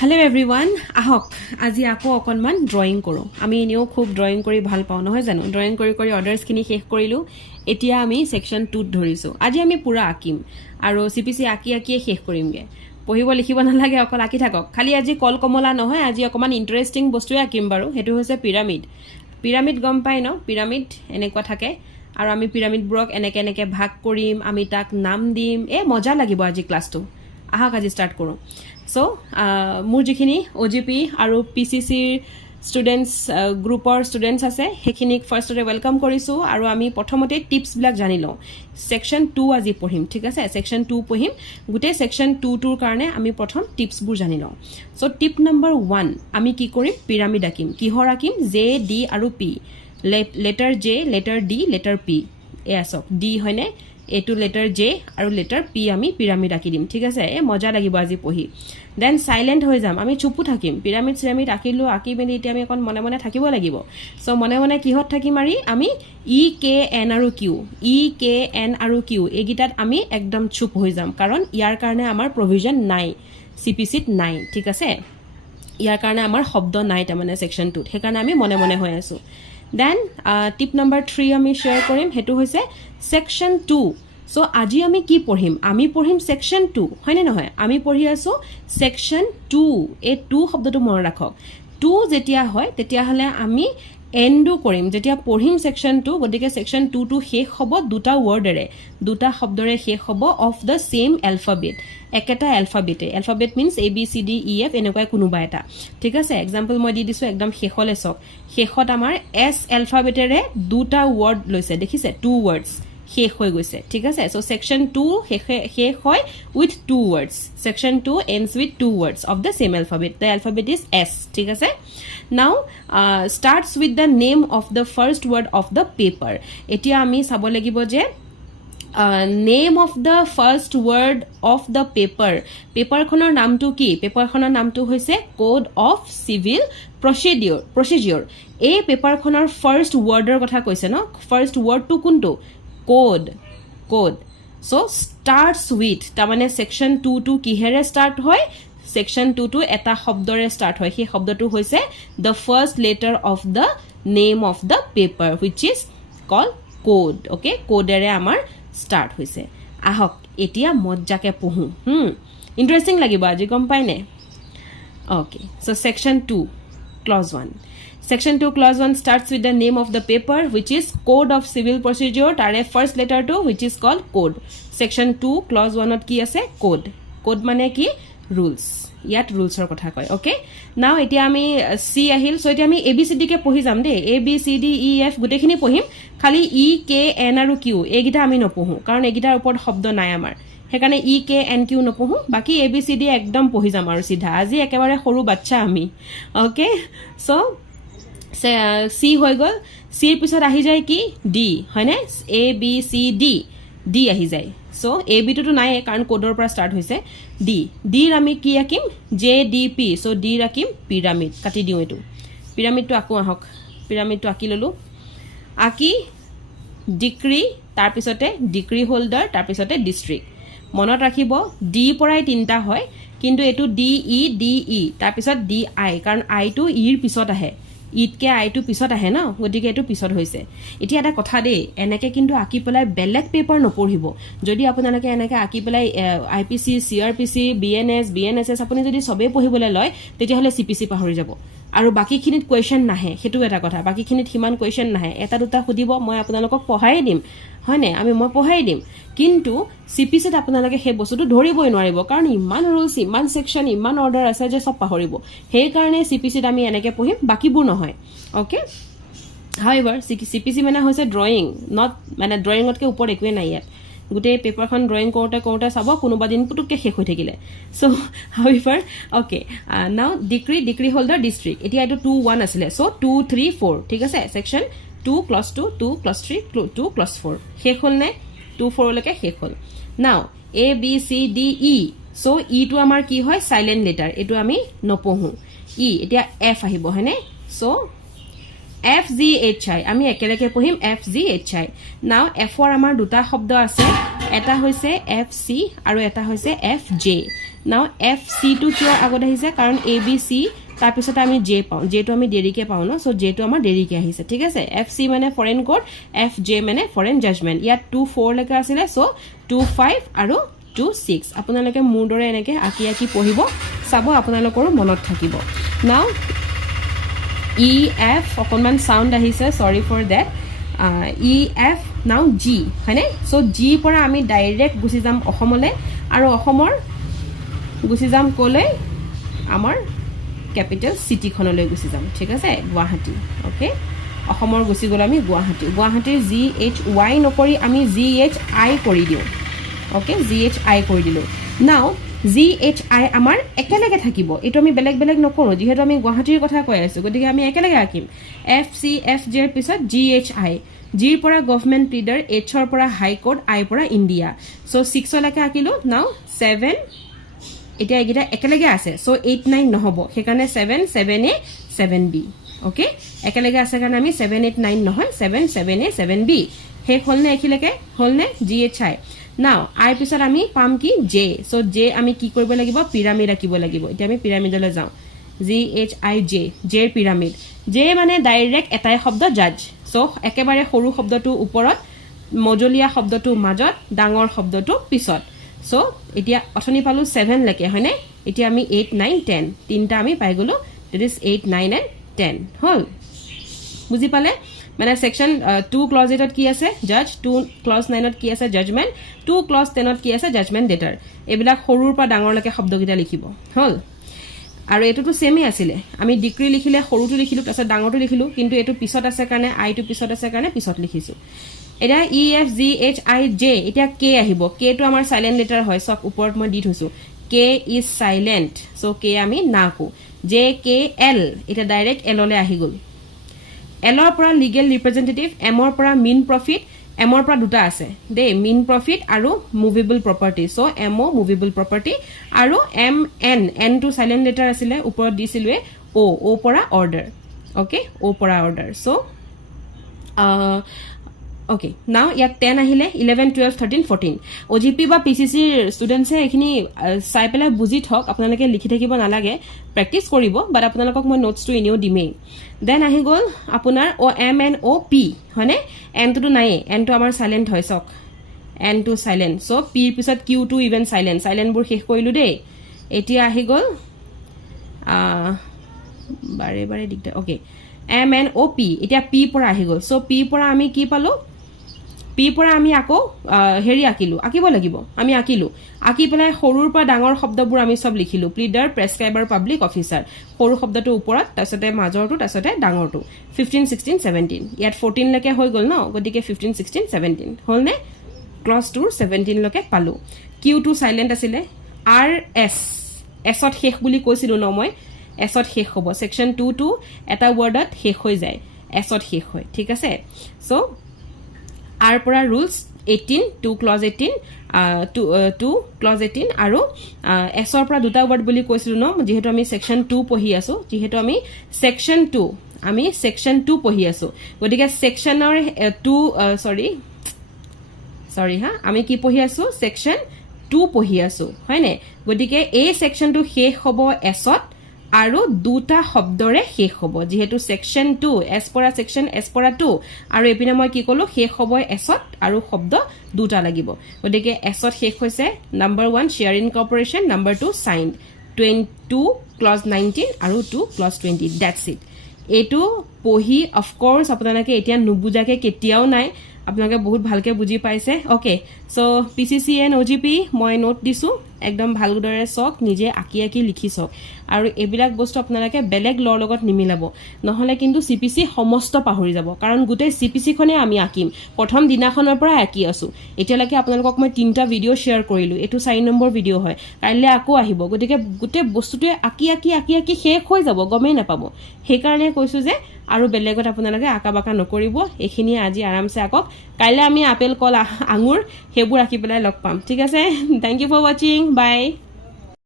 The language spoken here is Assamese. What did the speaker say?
Hello everyone, ahok আজি আকৌ অকনমান ড্ৰয়িং কৰো আমি এনেও খুব ড্ৰয়িং কৰি ভাল পাওঁ নহয় জানো ড্ৰয়িং কৰি কৰি অৰ্ডাৰছ খিনি শেষ কৰিলো এতিয়া আমি সেকশন 2 ত ধৰিছো আজি আমি পুৰা আকিম আৰু সিপিসি আকি শেষ কৰিমগে পঢ়িব লিখিব নালাগে অকল আকি থাকক খালি আজি কল কমলা নহয় আজি অকমান ইন্টাৰেষ্টিং বস্তুৱে আকিম বাৰু হেতু হৈছে পিৰামিড পিৰামিড গম পাই ন পিৰামিড এনেকুৱা থাকে আৰু আমি পিৰামিড ব্ৰক এনেকে ভাগ কৰিম আমি তাক নাম দিম মজা লাগিব আজি ক্লাছটো ahok আজি স্টাৰ্ট কৰো So, মোৰ যিখিনি OGP আৰু PCC students গ্ৰুপৰ students আছে হেখিনিক ফাৰ্ষ্টতে ওয়েলকাম কৰিছো আৰু আমি প্ৰথমতে টিপস বিলাক জানি লওঁ সেকশন 2 আজি পঢ়িম ঠিক আছে সেকশন 2 পঢ়িম গুটে সেকশন 2 টোৰ কাৰণে আমি প্ৰথম টিপস বোৰ জানি লওঁ সো টিপ নম্বৰ 1 আমি কি কৰিম পিৰামিড আকিম কিহৰ আকিম J D আৰু P letter J letter D letter P ask D হয়নে এটো লেটাৰ J আৰু লেটাৰ P আমি পিৰামিড আকি দিম ঠিক আছে মজা লাগিব আজি পঢ়ি দেন সাইলেন্ট হৈ যাম আমি চুপু থাকিম পিৰামিড সিৰামিড আকিলো আকি মেলি এতিয়া আমি এখন মনে মনে থাকিব লাগিব সো মনে মনে কিহত থাকি মাৰি আমি E K N আৰু Q E K N আৰু Q এগিটাত আমি একদম চুপ হৈ যাম কাৰণ ইয়াৰ কাৰণে আমাৰ প্ৰভিজন নাই সিপিসিত নাই ঠিক আছে ইয়াৰ কাৰণে আমাৰ শব্দ নাই তাৰ মানে সেকশন 2 হে কাৰণে আমি মনে মনে হৈ আছো দেন টিপ নম্বৰ 3 আমি শেয়াৰ কৰিম হেতু হৈছে সেকশন 2 সো আজি আমি কি পঢ়িম আমি পঢ়িম সেকশন 2 হয়নে নহয় আমি পঢ়ি আছো সেকশন 2 এই 2 শব্দটো মনত ৰাখক 2 যেতিয়া হয় তেতিয়া হলে আমি এন্ডু কৰিম যেতিয়া পঢ়িম সেকশন 2 গতিকে সেকশন 2 টো শেষ হ'ব দুটা ওয়াৰ্ডৰে দুটা শব্দৰে শেষ হ'ব অফ দা সেম অ্যালফাবেট একেটা alphabet means A B C D E F এনেকৈ কোনোবা এটা ঠিক আছে एग्जांपल মই দি দিছো একদম শেষলে চক শেষত আমাৰ S অ্যালফাবেটেৰে দুটা ওয়াৰ্ড লৈছে দেখিছে টু ওয়াৰ্ডস শেষ হৈ গৈছে ঠিক আছে সো সেকশন 2 শেষ হয় with two words section 2 ends with two words of the same alphabet the alphabet is S ঠিক আছে now starts with the name of the first word of the paper এতিয়া আমি চাব লাগিব যে name of the first word of the paper খনৰ নামটো কি পেপাৰ খনৰ নামটো হৈছে code of civil procedure এই পেপাৰ খনৰ ফাৰ্স্ট ওয়াৰ্ডৰ কথা কৈছে ন ফাৰ্স্ট ওয়াৰ্ডটো কোনটো code so starts with তাৰ মানে section 2 টো কিহেৰে স্টাৰ্ট হয় section 2 টো এটা শব্দৰে স্টাৰ্ট হয় সেই শব্দটো হৈছে the first letter of the name of the paper which is called code okay codeৰে আমাৰ স্টাৰ্ট হৈছে আহক এতিয়া মজ্জাকে পঢ়ো ইন্টাৰেষ্টিং লাগিব আজি গম পাইনে okay so section 2 clause 1 Section 2 clause 1 starts with the name of the paper which is code of civil procedure tare first letter to which is called code section 2 clause 1 ot ki ase code mane ki rules yat rules or kotha koy okay now etia ami C ahil so etia ami ABCD ke pohi jam de ABCD EF gutekhini pohim khali E K N aru Q egita ami no pohu karon egitar upor shobdo nai amar হেকানে E K N Q নপঢ়ো বাকি ABCD একদম পঢ়ি যাম আৰু সিধা আজি একেবাৰে সৰু বাচ্চা আমি ওকে সো C হৈ গল C এর পিছত আহি যায় কি D হয়নে A B C D আহি যায় সো A B টো নাই কাৰণ কোডৰ পৰা স্টাৰ্ট হৈছে D ৰ আমি কি আকিম J D P সো D ৰাকিম পিৰামিড কাটি দিও এটো পিৰামিডটো আকো আহক পিৰামিডটো আকি ললো আকি ডিক্ৰী তাৰ পিছতে ডিক্ৰী হোল্ডাৰ তাৰ পিছতে ডিস্ট্ৰিক্ট মনত ৰাখিব D পৰাই তিনটা হয় কিন্তু এটো D E তাৰ পিছত D I কাৰণ I টো E ৰ পিছত আহে ইতকে আইটো পিছত আহে ন গতিকে এটো পিছত হৈছে এতিয়া এটা কথা দে এনেকে কিন্তু আকি পেলাই বেলেগ পেপাৰ নপঢ়িব যদি আপোনালোকে এনেকে আকি পেলাই IPC CRPC BNSS আপুনি যদি সবে পঢ়িবলে লয় তেতিয়া হলে CPC পাহৰি যাব আৰু বাকিখিনিত কোৱেশ্চন নাহে হেতু এটা কথা বাকিখিনিত হিমান কোৱেশ্চন নাহে এটা দুটা খুদিব মই আপোনালোকক পঢ়াই দিম হয়নে মই পঢ়াই দিম কিন্তু CPCত আপোনালোকে হে বস্তুটো ধৰিবই নোৱাৰিব কাৰণ ইমান ৰুলস ইমান সেকশন ইমান অৰ্ডাৰ আছে যে সব পাহৰিব সেই কাৰণে CPCত আমি এনেকে পঢ়িম বাকিবোৰ নহয় ওকে however CPC মানে হৈছে ড্ৰয়িং নট মানে ড্ৰয়িংতকে ওপৰ একোৱে নাই ইয়াত গুটে পেপাৰখন ড্ৰয়িং কৰোতে চাব কোনোবা দিন পুতুককে শেষ হৈ থাকিলে so however okay now decree holder district এতিয়া এটো 2 1 আছিল সো 2 3 4 ঠিক আছে সেকশন 2 + 2 2 + 3 2 + 4 শেষ হল নে 2 4 লৈকে শেষ হল now A B C D E so E টো আমাৰ কি হয় সাইলেন্ট লেটাৰ এটো আমি নপঢ়ো E এতিয়া F আহিব হয়নে so F G H I আমি একেলগে পঢ়িম F G H I নাও F ৰ আমাৰ দুটা শব্দ আছে এটা হৈছে F C আৰু এটা হৈছে F J নাও এফ চিটো কিয় আগত আহিছে কাৰণ এ বি চি তাৰপিছত আমি জে পাওঁ জেটো আমি দেৰিকৈ পাওঁ ন চ' জেটো আমাৰ দেৰিকৈ আহিছে ঠিক আছে এফ চি মানে ফৰেন কোড এফ জে মানে ফৰেন জাজমেণ্ট ইয়াত 2 4 লৈকে আছিলে চ' 2 5 আৰু 2 6 আপোনালোকে মোৰ দৰে এনেকৈ আঁকি আঁকি পঢ়িব চাব আপোনালোকৰো মনত থাকিব নাও ই এফ অকণমান চাউণ্ড আহিছে চৰি ফৰ ডেট ই এফ নাও জি হয়নে চ' জিৰ পৰা আমি ডাইৰেক্ট গুচি যাম অসমলৈ আৰু অসমৰ গুচি যাম ক'লৈ আমাৰ কেপিটেল চিটিখনলৈ গুচি যাম ঠিক আছে গুৱাহাটী অ'কে অসমৰ গুচি গ'লোঁ আমি গুৱাহাটীৰ জি এইচ ৱাই নকৰি আমি জি এইচ আই কৰি দিওঁ অ'কে জি এইচ আই কৰি দিলোঁ নাও জি এইচ আই আমাৰ একেলগে থাকিব এইটো আমি বেলেগ বেলেগ নকৰোঁ যিহেতু আমি গুৱাহাটীৰ কথা কৈ আছোঁ গতিকে আমি একেলগে আঁকিম এফ চি এফ জেৰ পিছত জি এইচ আই জিৰ পৰা গভৰ্ণমেণ্ট লিডাৰ এইচৰ পৰা হাইকোৰ্ট আইৰ পৰা ইণ্ডিয়া চ' 6লৈকে আঁকিলোঁ নাও 7 এতিয়া এইকেইটা একেলগে আছে চ' 8 9 নহ'ব সেইকাৰণে 7 7A 7B অ'কে একেলগে আছে কাৰণে আমি 7 8 9 নহয় 7 7A 7B শেষ হ'লনে এইখিলৈকে হ'লনে জি এইচ আই নাও আইৰ পিছত আমি পাম কি জে চ' জে আমি কি কৰিব লাগিব পিৰামিড আঁকিব লাগিব এতিয়া আমি পিৰামিডলৈ যাওঁ জি এইচ আই জে জেৰ পিৰামিড জে মানে ডাইৰেক্ট এটাই শব্দ জাজ চ' একেবাৰে সৰু শব্দটো ওপৰত মজলীয়া শব্দটো মাজত ডাঙৰ শব্দটো পিছত চ' এতিয়া অথনি পালোঁ 7 লৈকে হয়নে এতিয়া আমি 8 9 10 তিনিটা আমি পাই গ'লোঁ ডেট ইজ 8 9 and 10 হ'ল বুজি পালে মানে সেকশন 2 ক্লজ 8ত কি আছে জাজ 2 ক্লজ 9ত কি আছে জাজমেণ্ট 2 ক্লজ 10ত কি আছে জাজমেণ্ট ডেটাৰ এইবিলাক সৰুৰ পৰা ডাঙৰলৈকে শব্দকেইটা লিখিব হ'ল আৰু এইটোতো সেমে আছিলে আমি ডিগ্ৰী লিখিলে সৰুটো লিখিলোঁ তাৰপিছত ডাঙৰটো লিখিলোঁ কিন্তু এইটো পিছত আছে কাৰণে আইটো পিছত আছে কাৰণে পিছত লিখিছোঁ এতিয়া ই এফ জি এইচ আই জে এতিয়া কে আহিব কেটো আমাৰ চাইলেণ্ট লেটাৰ হয় চক ওপৰত মই দি থৈছোঁ কে ইজ চাইলেণ্ট চ' কে আমি নাকো জে কে এল এতিয়া ডাইৰেক্ট এললৈ আহি গ'ল এলৰ পৰা লিগেল ৰিপ্ৰেজেণ্টেটিভ এমৰ পৰা মিন প্ৰফিট এমৰ পৰা দুটা আছে দেই মিন প্ৰফিট আৰু মুভেবল প্ৰপাৰ্টি চ' এমও মুভেবল প্ৰপাৰ্টি আৰু এম এনটো চাইলেণ্ট লেটাৰ আছিলে ওপৰত দিছিলোৱে অ' পৰা অৰ্ডাৰ অ'কে অ' পৰা অৰ্ডাৰ চ' অ'কে নাও ইয়াত 10 আহিলে 11 12 13 14 অ'জিপি বা পিচিচিৰ ষ্টুডেণ্টছে এইখিনি চাই পেলাই বুজি থওক আপোনালোকে লিখি থাকিব নালাগে প্ৰেক্টিচ কৰিব বাট আপোনালোকক মই নোটছটো এনেও দিমেই দেন আহি গ'ল আপোনাৰ অ' এম এন অ' পি হয়নে এনটোতো নায়েই এনটো আমাৰ চাইলেণ্ট হয় চাওক এনটো চাইলেণ্ট চ' পিৰ পিছত কিউটো ইভেন চাইলেণ্টবোৰ শেষ কৰিলোঁ দেই এতিয়া আহি গ'ল বাৰে বাৰে দিগদাৰ okay M N O' P এতিয়া পি পৰা আহি গ'ল চ' পি পৰা আমি কি পালোঁ পিৰ পৰা আমি আকৌ হেৰি আঁকিব লাগিব আমি আঁকি পেলাই সৰুৰ পৰা ডাঙৰ শব্দবোৰ আমি চব লিখিলোঁ প্লিডাৰ প্ৰেছক্ৰাইবাৰ পাব্লিক অফিচাৰ সৰু শব্দটো ওপৰত তাৰপিছতে মাজৰটো তাৰপিছতে ডাঙৰটো 15 16 17 ইয়াত 14 লৈকে হৈ গ'ল ন গতিকে 15 16 17 হ'লনে ক্লজ 2 17 লৈকে পালোঁ কিউটো চাইলেণ্ট আছিলে আৰ এছত শেষ বুলি কৈছিলোঁ ন মই এছত শেষ হ'ব সেকশ্যন 2 এটা ৱৰ্ডত শেষ হৈ যায় এছত শেষ হয় ঠিক আছে চ' আৰ পৰা ৰুলছ 18 2 ক্লজ 18 2 ক্লজ 18 আৰু এছৰ পৰা দুটা ৱৰ্ড বুলি কৈছিলোঁ ন যিহেতু আমি সেকশ্যন 2 পঢ়ি আছোঁ সেকশ্যন 2 পঢ়ি আছোঁ গতিকে সেকশ্যনৰ 2 চৰি আমি কি পঢ়ি আছোঁ সেকশ্যন 2 পঢ়ি আছোঁ হয়নে গতিকে এই সেকশ্যনটো শেষ হ'ব এছত আৰু দুটা শব্দৰে শেষ হ'ব যিহেতু সেকশ্যন 2 এছ পৰা সেকশ্যন এছ পৰা 2 আৰু এপিনে মই কি ক'লোঁ শেষ হ'ব এছত আৰু শব্দ দুটা লাগিব গতিকে এছত শেষ হৈছে নাম্বাৰ 1 শ্বেয়াৰ ইনকৰ্পৰেশ্যন নাম্বাৰ 2 চাইন 22 ক্লজ 19 আৰু 2 ক্লজ 20 ডেটছ ইট এইটো পঢ়ি অফক'ৰ্ছ আপোনালোকে এতিয়া নুবুজাকৈ কেতিয়াও নাই আপোনালোকে বহুত ভালকৈ বুজি পাইছে অ'কে চ' পিচিচি এণ্ড অ'জিপি মই নোট দিছোঁ একদম ভালদৰে চাওক নিজে আঁকি আঁকি লিখি চাওক আৰু এইবিলাক বস্তু আপোনালোকে বেলেগ লৰ লগত নিমিলাব নহ'লে কিন্তু চিপিচি সমস্ত পাহৰি যাব কাৰণ গোটেই চিপিচিখনে আমি আঁকিম প্ৰথম দিনাখনৰ পৰা আঁকি আছোঁ এতিয়ালৈকে আপোনালোকক মই 3টা ভিডিঅ' শ্বেয়াৰ কৰিলোঁ এইটো 4 নম্বৰ ভিডিঅ' হয় কাইলৈ আকৌ আহিব গতিকে গোটেই বস্তুটোৱে আঁকি আঁকি শেষ হৈ যাব গমেই নাপাব সেইকাৰণে কৈছোঁ যে আৰু বেলেগত আপোনালোকে আঁকা বাকা নকৰিব এইখিনি আজি আৰামছে আঁকক কাইলৈ আমি আপেল কল আঙুৰ সেইবোৰ আঁকি পেলাই লগ পাম ঠিক আছে থেংক ইউ ফৰ ৱাচিং বাই